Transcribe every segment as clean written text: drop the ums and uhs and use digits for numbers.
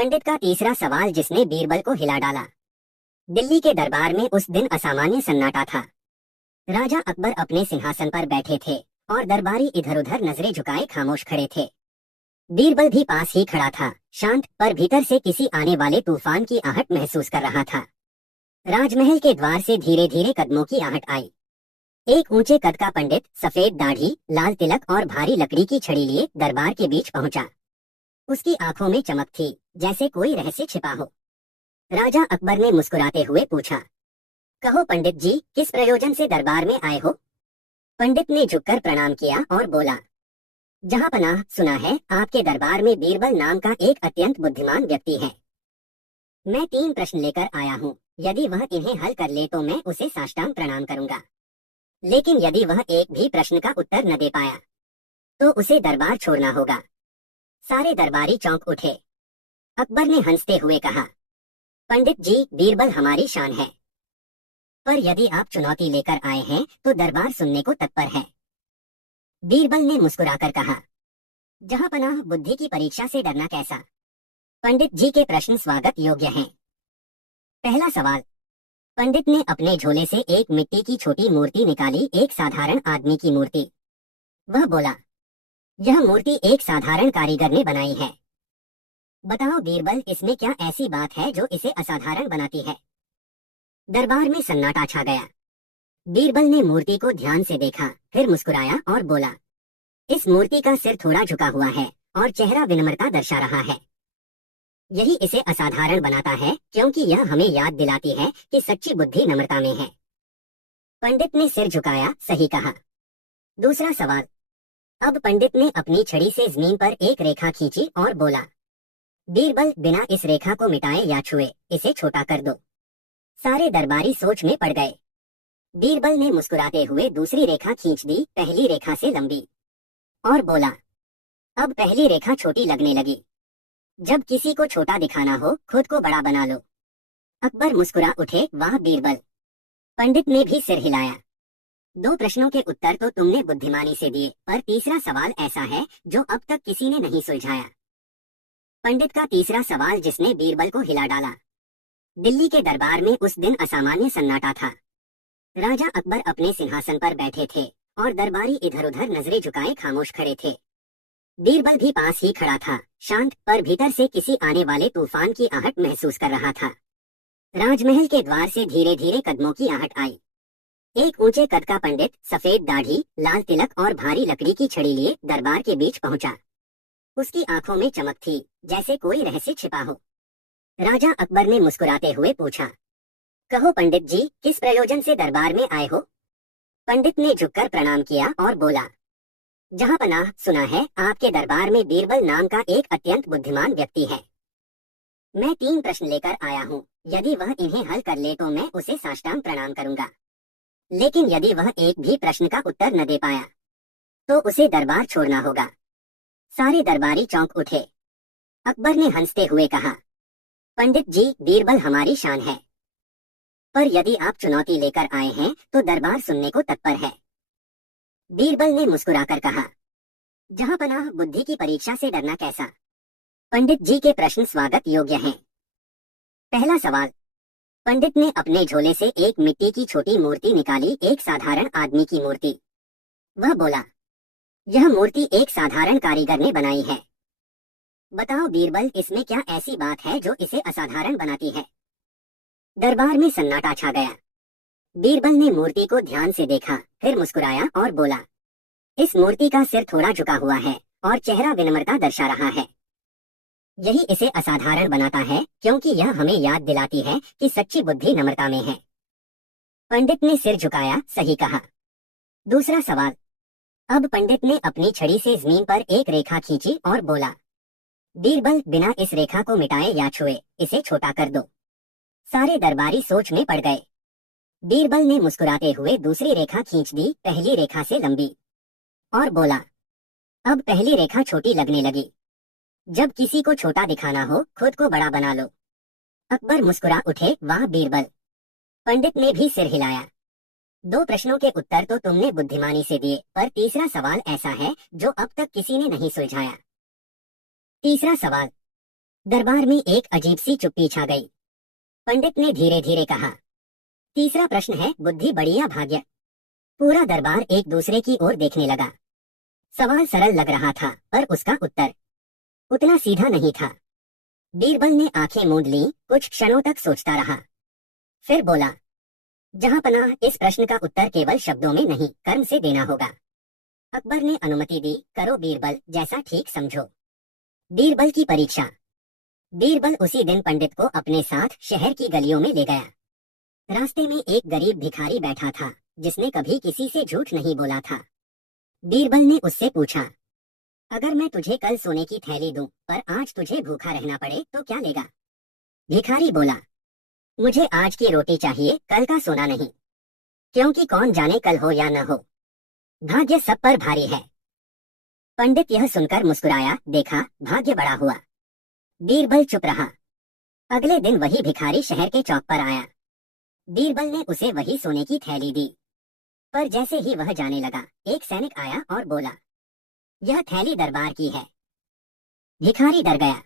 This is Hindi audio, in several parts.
पंडित का तीसरा सवाल जिसने बीरबल को हिला डाला। दिल्ली के दरबार में उस दिन असामान्य सन्नाटा था। राजा अकबर अपने सिंहासन पर बैठे थे और दरबारी इधर उधर नजरें झुकाए खामोश खड़े थे। बीरबल भी पास ही खड़ा था, शांत, पर भीतर से किसी आने वाले तूफान की आहट महसूस कर रहा था। राजमहल के द्वार से धीरे धीरे कदमों की आहट आई। एक ऊंचे कद का पंडित, सफेद दाढ़ी, लाल तिलक और भारी लकड़ी की छड़ी लिए दरबार के बीच पहुंचा। उसकी आंखों में चमक थी, जैसे कोई रहस्य छिपा हो। राजा अकबर ने मुस्कुराते हुए पूछा, कहो पंडित जी, किस प्रयोजन से दरबार में आए हो? पंडित ने झुककर प्रणाम किया और बोला, जहां पनाह, सुना है आपके दरबार में बीरबल नाम का एक अत्यंत बुद्धिमान व्यक्ति है। मैं 3 प्रश्न लेकर आया हूँ। यदि वह इन्हें हल कर ले तो मैं उसे साष्टांग प्रणाम करूंगा, लेकिन यदि वह एक भी प्रश्न का उत्तर न दे पाया तो उसे दरबार छोड़ना होगा। सारे दरबारी चौंक उठे। अकबर ने हंसते हुए कहा, पंडित जी, बीरबल हमारी शान है, पर यदि आप चुनौती लेकर आए हैं तो दरबार सुनने को तत्पर है। बीरबल ने मुस्कुराकर कहा, जहां पनाह, बुद्धि की परीक्षा से डरना कैसा? पंडित जी के प्रश्न स्वागत योग्य हैं। पहला सवाल। पंडित ने अपने झोले से एक मिट्टी की छोटी मूर्ति निकाली, एक साधारण आदमी की मूर्ति। वह बोला, यह मूर्ति एक साधारण कारीगर ने बनाई है। बताओ बीरबल, इसमें क्या ऐसी बात है जो इसे असाधारण बनाती है? दरबार में सन्नाटा छा गया। बीरबल ने मूर्ति को ध्यान से देखा, फिर मुस्कुराया और बोला, इस मूर्ति का सिर थोड़ा झुका हुआ है और चेहरा विनम्रता दर्शा रहा है। यही इसे असाधारण बनाता है, क्योंकि यह हमें याद दिलाती है कि सच्ची बुद्धि नम्रता में है। पंडित ने सिर झुकाया, सही कहा। दूसरा सवाल। अब पंडित ने अपनी छड़ी से जमीन पर एक रेखा खींची और बोला, बीरबल, बिना इस रेखा को मिटाए या छुए इसे छोटा कर दो। सारे दरबारी सोच में पड़ गए। बीरबल ने मुस्कुराते हुए दूसरी रेखा खींच दी, पहली रेखा से लंबी, और बोला, अब पहली रेखा छोटी लगने लगी। जब किसी को छोटा दिखाना हो, खुद को बड़ा बना लो। अकबर मुस्कुरा उठे, वाह बीरबल। पंडित ने भी सिर हिलाया। 2 प्रश्नों के उत्तर तो तुमने बुद्धिमानी से दिए, पर तीसरा सवाल ऐसा है जो अब तक किसी ने नहीं सुलझाया। पंडित का तीसरा सवाल जिसने बीरबल को हिला डाला। दिल्ली के दरबार में उस दिन असामान्य सन्नाटा था। राजा अकबर अपने सिंहासन पर बैठे थे और दरबारी इधर उधर नजरें झुकाए खामोश खड़े थे। बीरबल भी पास ही खड़ा था, शांत, पर भीतर से किसी आने वाले तूफान की आहट महसूस कर रहा था। राजमहल के द्वार से धीरे धीरे कदमों की आहट आई। एक ऊंचे कद का पंडित, सफेद दाढ़ी, लाल तिलक और भारी लकड़ी की छड़ी लिए दरबार के बीच पहुंचा। उसकी आंखों में चमक थी, जैसे कोई रहस्य छिपा हो। राजा अकबर ने मुस्कुराते हुए पूछा, कहो पंडित जी, किस प्रयोजन से दरबार में आए हो? पंडित ने झुककर प्रणाम किया और बोला, जहां पनाह, सुना है आपके दरबार में बीरबल नाम का एक अत्यंत बुद्धिमान व्यक्ति है। मैं 3 प्रश्न लेकर आया हूँ। यदि वह इन्हें हल कर ले तो मैं उसे साष्टांग प्रणाम करूंगा, लेकिन यदि वह एक भी प्रश्न का उत्तर न दे पाया तो उसे दरबार छोड़ना होगा। सारे दरबारी चौंक उठे। अकबर ने हंसते हुए कहा, पंडित जी, बीरबल हमारी शान है, पर यदि आप चुनौती लेकर आए हैं तो दरबार सुनने को तत्पर है। बीरबल ने मुस्कुराकर कहा, जहां पनाह, बुद्धि की परीक्षा से डरना कैसा? पंडित जी के प्रश्न स्वागत योग्य हैं। पहला सवाल। पंडित ने अपने झोले से एक मिट्टी की छोटी मूर्ति निकाली, एक साधारण आदमी की मूर्ति। वह बोला, यह मूर्ति एक साधारण कारीगर ने बनाई है। बताओ बीरबल, इसमें क्या ऐसी बात है जो इसे असाधारण बनाती है? दरबार में सन्नाटा छा गया। बीरबल ने मूर्ति को ध्यान से देखा, फिर मुस्कुराया और बोला, इस मूर्ति का सिर थोड़ा झुका हुआ है और चेहरा विनम्रता दर्शा रहा है। यही इसे असाधारण बनाता है, क्योंकि यह हमें याद दिलाती है कि सच्ची बुद्धि नम्रता में है। पंडित ने सिर झुकाया, सही कहा। दूसरा सवाल। अब पंडित ने अपनी छड़ी से जमीन पर एक रेखा खींची और बोला, बीरबल, बिना इस रेखा को मिटाए या छुए इसे छोटा कर दो। सारे दरबारी सोच में पड़ गए। बीरबल ने मुस्कुराते हुए दूसरी रेखा खींच दी, पहली रेखा से लंबी, और बोला, अब पहली रेखा छोटी लगने लगी। जब किसी को छोटा दिखाना हो, खुद को बड़ा बना लो। अकबर मुस्कुरा उठे, वाह बीरबल। पंडित ने भी सिर हिलाया। 2 प्रश्नों के उत्तर तो तुमने बुद्धिमानी से दिए, पर तीसरा सवाल ऐसा है जो अब तक किसी ने नहीं सुलझाया। तीसरा सवाल। दरबार में एक अजीब सी चुप्पी छा गई। पंडित ने धीरे धीरे कहा, तीसरा प्रश्न है बुद्धि बड़ी या भाग्य। पूरा दरबार एक दूसरे की ओर देखने लगा। सवाल सरल लग रहा था, पर उसका उत्तर उतना सीधा नहीं था। बीरबल ने आंखें मूंद ली, कुछ क्षणों तक सोचता रहा, फिर बोला, जहां पनाह, इस प्रश्न का उत्तर केवल शब्दों में नहीं, कर्म से देना होगा। अकबर ने अनुमति दी, करो बीरबल, जैसा ठीक समझो। बीरबल की परीक्षा। बीरबल उसी दिन पंडित को अपने साथ शहर की गलियों में ले गया। रास्ते में एक गरीब भिखारी बैठा था, जिसने कभी किसी से झूठ नहीं बोला था। बीरबल ने उससे पूछा, अगर मैं तुझे कल सोने की थैली दूं, पर आज तुझे भूखा रहना पड़े तो क्या लेगा? भिखारी बोला, मुझे आज की रोटी चाहिए, कल का सोना नहीं, क्योंकि कौन जाने कल हो या न हो, भाग्य सब पर भारी है। पंडित यह सुनकर मुस्कुराया, देखा, भाग्य बड़ा हुआ। बीरबल चुप रहा। अगले दिन वही भिखारी शहर के चौक पर आया। बीरबल ने उसे वही सोने की थैली दी, पर जैसे ही वह जाने लगा, एक सैनिक आया और बोला, यह थैली दरबार की है। भिखारी डर गया।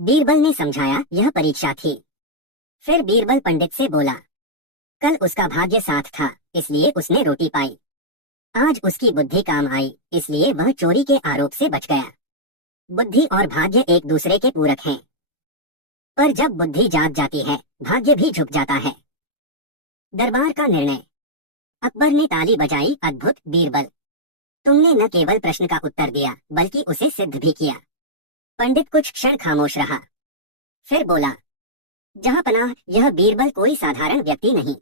बीरबल ने समझाया, यह परीक्षा थी। फिर बीरबल पंडित से बोला, कल उसका भाग्य साथ था, इसलिए उसने रोटी पाई। आज उसकी बुद्धि काम आई, इसलिए वह चोरी के आरोप से बच गया। बुद्धि और भाग्य एक दूसरे के पूरक हैं, पर जब बुद्धि जाग जाती है, भाग्य भी झुक जाता है। दरबार का निर्णय। अकबर ने ताली बजाई, अद्भुत बीरबल, तुमने न केवल प्रश्न का उत्तर दिया, बल्कि उसे सिद्ध भी किया। पंडित कुछ क्षण खामोश रहा, फिर बोला, जहां पनाह, यह बीरबल कोई साधारण व्यक्ति नहीं,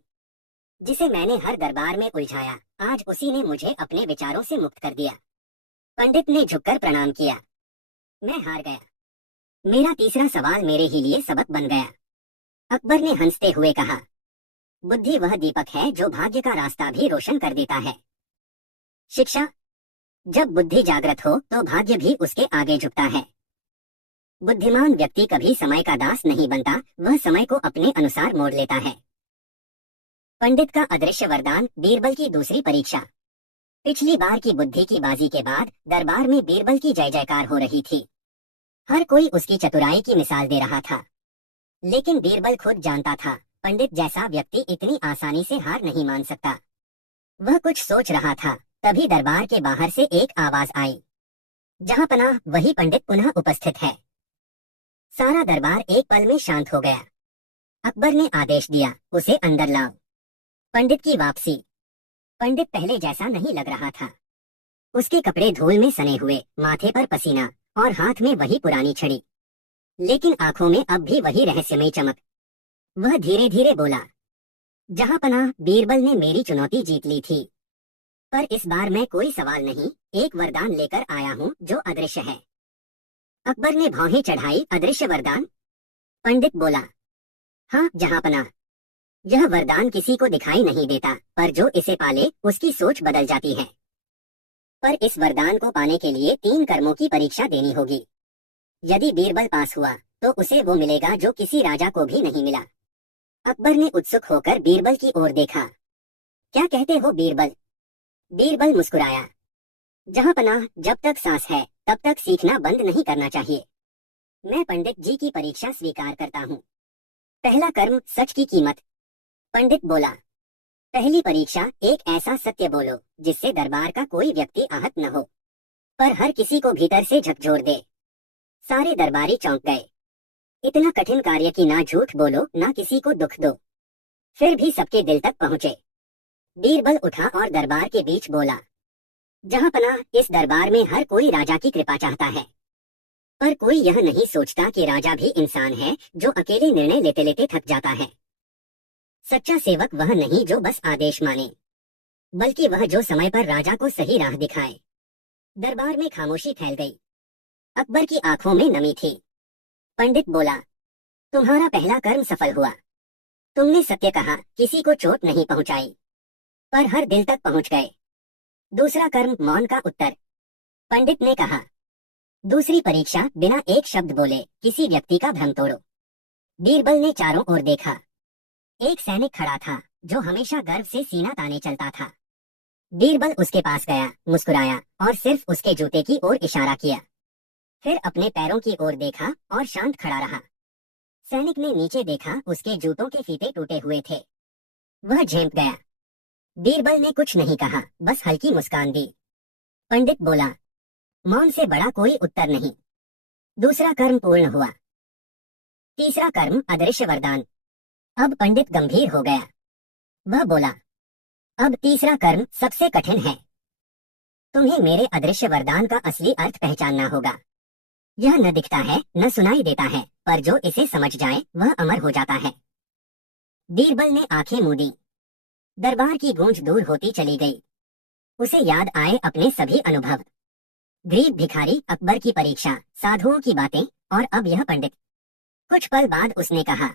जिसे मैंने हर दरबार में उलझाया, आज उसी ने मुझे अपने विचारों से मुक्त कर दिया। पंडित ने झुककर प्रणाम किया, मैं हार गया। मेरा तीसरा सवाल मेरे ही लिए सबक बन गया। अकबर ने हंसते हुए कहा, बुद्धि वह दीपक है जो भाग्य का रास्ता भी रोशन कर देता है। शिक्षा। जब बुद्धि जागृत हो तो भाग्य भी उसके आगे झुकता है। बुद्धिमान व्यक्ति कभी समय का दास नहीं बनता, वह समय को अपने अनुसार मोड़ लेता है। पंडित का अदृश्य वरदान। बीरबल की दूसरी परीक्षा। पिछली बार की बुद्धि की बाजी के बाद दरबार में बीरबल की जय जयकार हो रही थी। हर कोई उसकी चतुराई की मिसाल दे रहा था, लेकिन बीरबल खुद जानता था, पंडित जैसा व्यक्ति इतनी आसानी से हार नहीं मान सकता। वह कुछ सोच रहा था, तभी दरबार के बाहर से एक आवाज आई, जहां पनाह, वही पंडित पुनः उपस्थित है। सारा दरबार एक पल में शांत हो गया। अकबर ने आदेश दिया, उसे अंदर लाओ। पंडित की वापसी। पंडित पहले जैसा नहीं लग रहा था। उसके कपड़े धूल में सने हुए, माथे पर पसीना और हाथ में वही पुरानी छड़ी, लेकिन आंखों में अब भी वही रहस्यमय चमक। वह धीरे धीरे बोला, जहां पनाह, बीरबल ने मेरी चुनौती जीत ली थी, पर इस बार मैं कोई सवाल नहीं, एक वरदान लेकर आया हूँ जो अदृश्य है। अकबर ने भौहें चढ़ाई, अदृश्य वरदान? पंडित बोला, हाँ जहां पनाह, यह वरदान किसी को दिखाई नहीं देता, पर जो इसे पाले उसकी सोच बदल जाती है। पर इस वरदान को पाने के लिए 3 कर्मों की परीक्षा देनी होगी। यदि बीरबल पास हुआ तो उसे वो मिलेगा जो किसी राजा को भी नहीं मिला। अकबर ने उत्सुक होकर बीरबल की ओर देखा। क्या कहते हो बीरबल? बीरबल मुस्कुराया, जहां पनाह, जब तक सांस है तब तक सीखना बंद नहीं करना चाहिए। मैं पंडित जी की परीक्षा स्वीकार करता हूँ। पहला कर्म, सच की कीमत। पंडित बोला, पहली परीक्षा, एक ऐसा सत्य बोलो जिससे दरबार का कोई व्यक्ति आहत न हो, पर हर किसी को भीतर से झकझोर दे। सारे दरबारी चौंक गए। इतना कठिन कार्य कि ना झूठ बोलो ना किसी को दुख दो, फिर भी सबके दिल तक पहुंचे। बीरबल उठा और दरबार के बीच बोला, जहां पनाह, इस दरबार में हर कोई राजा की कृपा चाहता है, पर कोई यह नहीं सोचता कि राजा भी इंसान है जो अकेले निर्णय लेते लेते थक जाता है। सच्चा सेवक वह नहीं जो बस आदेश माने, बल्कि वह जो समय पर राजा को सही राह दिखाए। दरबार में खामोशी फैल गई। अकबर की आंखों में नमी थी। पंडित बोला, तुम्हारा पहला कर्म सफल हुआ। तुमने सत्य कहा, किसी को चोट नहीं पहुंचाई, पर हर दिल तक पहुंच गए। दूसरा कर्म, मौन का उत्तर। पंडित ने कहा, दूसरी परीक्षा, बिना एक शब्द बोले किसी व्यक्ति का भ्रम तोड़ो। बीरबल ने चारों ओर देखा। एक सैनिक खड़ा था जो हमेशा गर्व से सीना ताने चलता था। बीरबल उसके पास गया, मुस्कुराया और सिर्फ उसके जूते की ओर इशारा किया। फिर अपने पैरों की ओर देखा और शांत खड़ा रहा। सैनिक ने नीचे देखा, उसके जूतों के फीते टूटे हुए थे। वह झेंप गया। बीरबल ने कुछ नहीं कहा, बस हल्की मुस्कान दी। पंडित बोला, मौन से बड़ा कोई उत्तर नहीं। दूसरा कर्म पूर्ण हुआ। तीसरा कर्म अदृश्य वरदान। अब पंडित गंभीर हो गया। वह बोला, अब तीसरा कर्म सबसे कठिन है। तुम्हें मेरे अदृश्य वरदान का असली अर्थ पहचानना होगा। यह न दिखता है, न सुनाई देता है, पर जो इसे समझ जाए वह अमर हो जाता है। बीरबल ने आंखें मूंदी। दरबार की गूंज दूर होती चली गई। उसे याद आए अपने सभी अनुभव, गरीब भिखारी, अकबर की परीक्षा, साधुओं की बातें, और अब यह पंडित। कुछ पल बाद उसने कहा,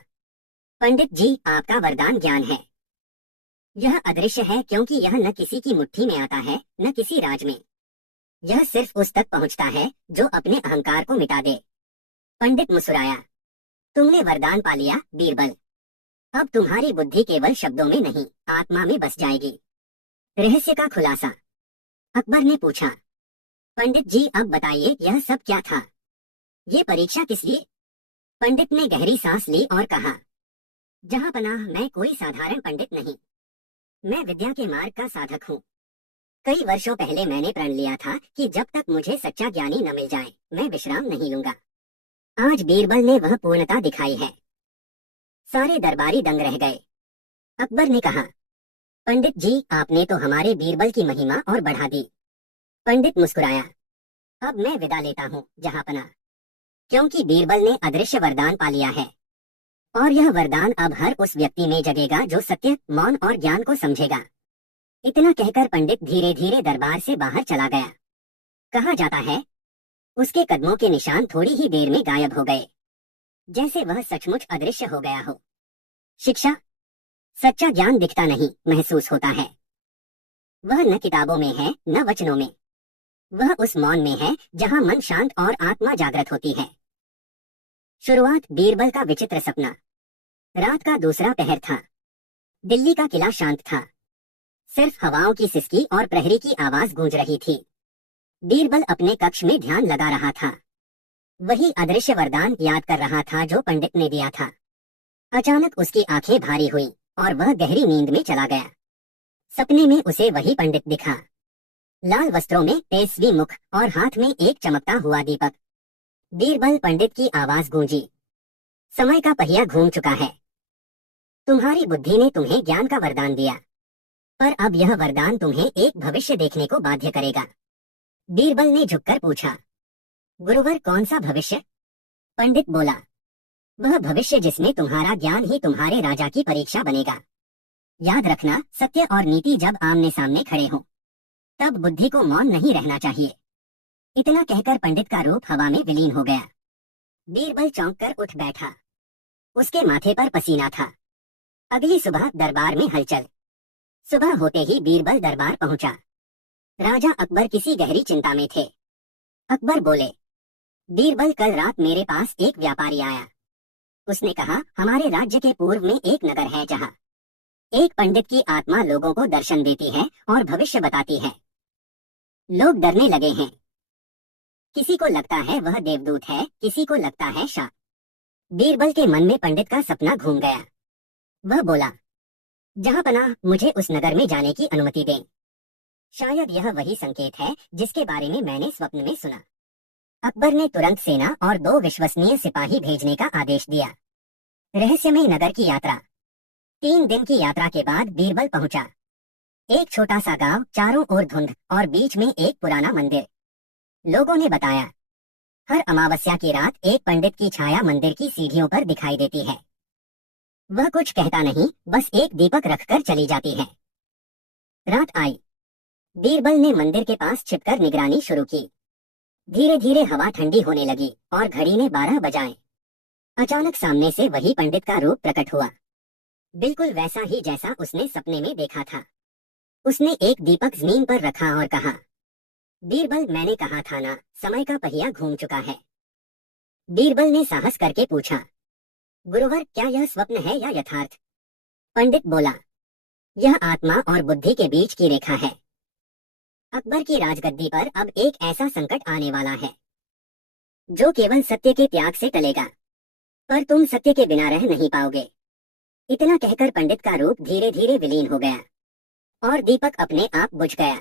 पंडित जी, आपका वरदान ज्ञान है। यह अदृश्य है क्योंकि यह न किसी की मुट्ठी में आता है, न किसी राज में। यह सिर्फ उस तक पहुंचता है जो अपने अहंकार को मिटा दे। पंडित मुस्कुराया। तुमने वरदान पा लिया बीरबल। अब तुम्हारी बुद्धि केवल शब्दों में नहीं, आत्मा में बस जाएगी। रहस्य का खुलासा। अकबर ने पूछा, पंडित जी अब बताइए, यह सब क्या था? ये परीक्षा किस लिए? पंडित ने गहरी सांस ली और कहा, जहां पनाह, मैं कोई साधारण पंडित नहीं। मैं विद्या के मार्ग का साधक हूँ। कई वर्षों पहले मैंने प्रण लिया था कि जब तक मुझे सच्चा ज्ञानी न मिल जाए, मैं विश्राम नहीं लूंगा। आज बीरबल ने वह पूर्णता दिखाई है। सारे दरबारी दंग रह गए। अकबर ने कहा, पंडित जी, आपने तो हमारे बीरबल की महिमा और बढ़ा दी। पंडित मुस्कुराया। अब मैं विदा लेता हूँ जहांपना, क्योंकि बीरबल ने अदृश्य वरदान पा लिया है, और यह वरदान अब हर उस व्यक्ति में जगेगा जो सत्य, मौन और ज्ञान को समझेगा। इतना कहकर पंडित धीरे धीरे दरबार से बाहर चला गया। कहा जाता है, उसके कदमों के निशान थोड़ी ही देर में गायब हो गए, जैसे वह सचमुच अदृश्य हो गया हो। शिक्षा। सच्चा ज्ञान दिखता नहीं, महसूस होता है। वह न किताबों में है, न वचनों में। वह उस मौन में है जहां मन शांत और आत्मा जागृत होती है। शुरुआत। बीरबल का विचित्र सपना। रात का दूसरा पहर था। दिल्ली का किला शांत था। सिर्फ हवाओं की सिसकी और प्रहरी की आवाज गूंज रही थी। बीरबल अपने कक्ष में ध्यान लगा रहा था। वही अदृश्य वरदान याद कर रहा था जो पंडित ने दिया था। अचानक उसकी आंखें भारी हुई और वह गहरी नींद में चला गया। सपने में उसे वही पंडित दिखा, लाल वस्त्रों में, तेजस्वी मुख और हाथ में एक चमकता हुआ दीपक। बीरबल, पंडित की आवाज गूंजी, समय का पहिया घूम चुका है। तुम्हारी बुद्धि ने तुम्हें ज्ञान का वरदान दिया, पर अब यह वरदान तुम्हें एक भविष्य देखने को बाध्य करेगा। बीरबल ने झुककर पूछा, गुरुवर, कौन सा भविष्य? पंडित बोला, वह भविष्य जिसमें तुम्हारा ज्ञान ही तुम्हारे राजा की परीक्षा बनेगा। याद रखना, सत्य और नीति जब आमने सामने खड़े हों, तब बुद्धि को मौन नहीं रहना चाहिए। इतना कहकर पंडित का रूप हवा में विलीन हो गया। बीरबल चौंक कर उठ बैठा। उसके माथे पर पसीना था। अगली सुबह दरबार में हलचल। सुबह होते ही बीरबल दरबार पहुंचा। राजा अकबर किसी गहरी चिंता में थे। अकबर बोले, बीरबल, कल रात मेरे पास एक व्यापारी आया। उसने कहा, हमारे राज्य के पूर्व में एक नगर है जहां एक पंडित की आत्मा लोगों को दर्शन देती है और भविष्य बताती है। लोग डरने लगे हैं। किसी को लगता है वह देवदूत है, किसी को लगता है शाप। बीरबल के मन में पंडित का सपना घूम गया। वह बोला, जहांपनाह, मुझे उस नगर में जाने की अनुमति दें। शायद यह वही संकेत है जिसके बारे में मैंने स्वप्न में सुना। अकबर ने तुरंत सेना और 2 विश्वसनीय सिपाही भेजने का आदेश दिया। रहस्यमय नगर की यात्रा। 3 दिन की यात्रा के बाद बीरबल पहुंचा। एक छोटा सा गांव, चारों ओर धुंध और बीच में एक पुराना मंदिर। लोगों ने बताया, हर अमावस्या की रात एक पंडित की छाया मंदिर की सीढ़ियों पर दिखाई देती है। वह कुछ कहता नहीं, बस एक दीपक रखकर चली जाती है। रात आई। बीरबल ने मंदिर के पास छिपकर निगरानी शुरू की। धीरे धीरे हवा ठंडी होने लगी और घड़ी ने 12 बजाए। अचानक सामने से वही पंडित का रूप प्रकट हुआ, बिल्कुल वैसा ही जैसा उसने सपने में देखा था। उसने एक दीपक जमीन पर रखा और कहा, बीरबल, मैंने कहा था ना, समय का पहिया घूम चुका है। बीरबल ने साहस करके पूछा, गुरुवर, क्या यह स्वप्न है या यथार्थ? पंडित बोला, यह आत्मा और बुद्धि के बीच की रेखा है। अकबर की राजगद्दी पर अब एक ऐसा संकट आने वाला है जो केवल सत्य के त्याग से टलेगा, पर तुम सत्य के बिना रह नहीं पाओगे। इतना कहकर पंडित का रूप धीरे धीरे विलीन हो गया और दीपक अपने आप बुझ गया।